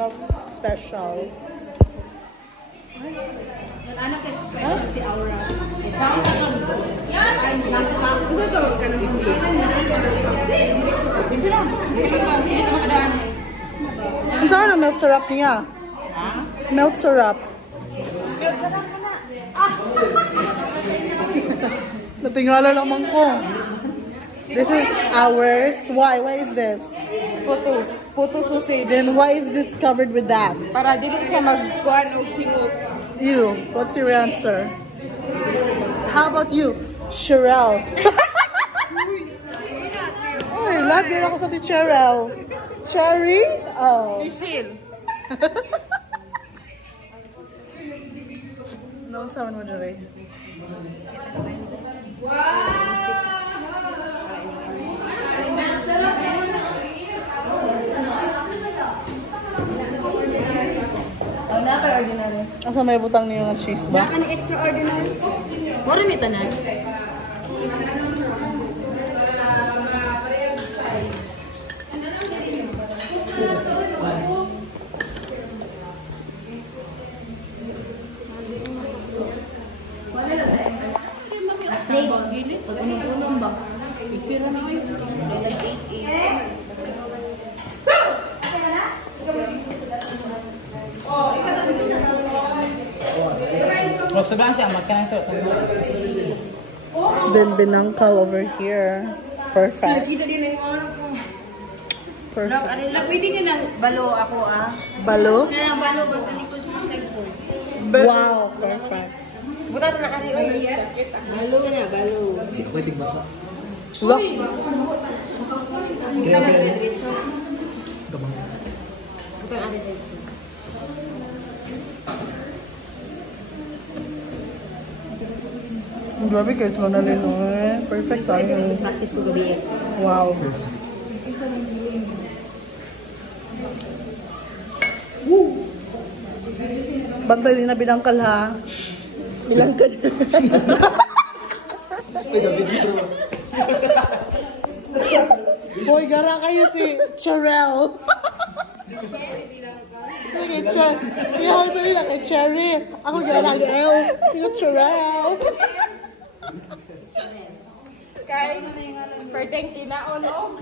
Cup special. Anak ka special si Aura. Ay, nasa. Gusto to ka na Ang saan ang milk syrup niya? Milk syrup. Milk syrup ka na. Natingala naman ko. This is ours. Why? Why is this? Puto. Puto susi. Then why is this covered with that? Para dili siya magkuhan o singos. You. What's your answer? How about you? Sherelle. Ay, lahat din ako sa ti Sherelle. Cherry? Oh. Michelle. Noon sa mo dere. Asa may butang niyo nga cheese ba? Naka ni extraordinary. Moro ni tanan. Pag unong ba? Ikira na kayo. Magsabihan siya, magkanang ito. Then binangkal over here. Perfect. Kita din yung ano ko. Perfect. Pwede nga na balo ako Balo? Nga balo ba sa likod ng cellphone? Wow, perfect. Buta na kami ulit. Balo na, balo. Pwede basa. Look. Buta na diretso. Gabang. Buta na diretso. Grabe guys, manalin eh. Perfect tayo. Practice ko gabi eh. Wow. Bantay din na binangkal ha. Bilangkad. Boy, gara kayo si Cherelle. Kay Cherry. Kaya ako sa nila kay Cherry. Ako gara kayo. Yung Cherelle. Kaya, perteng kinaon, no?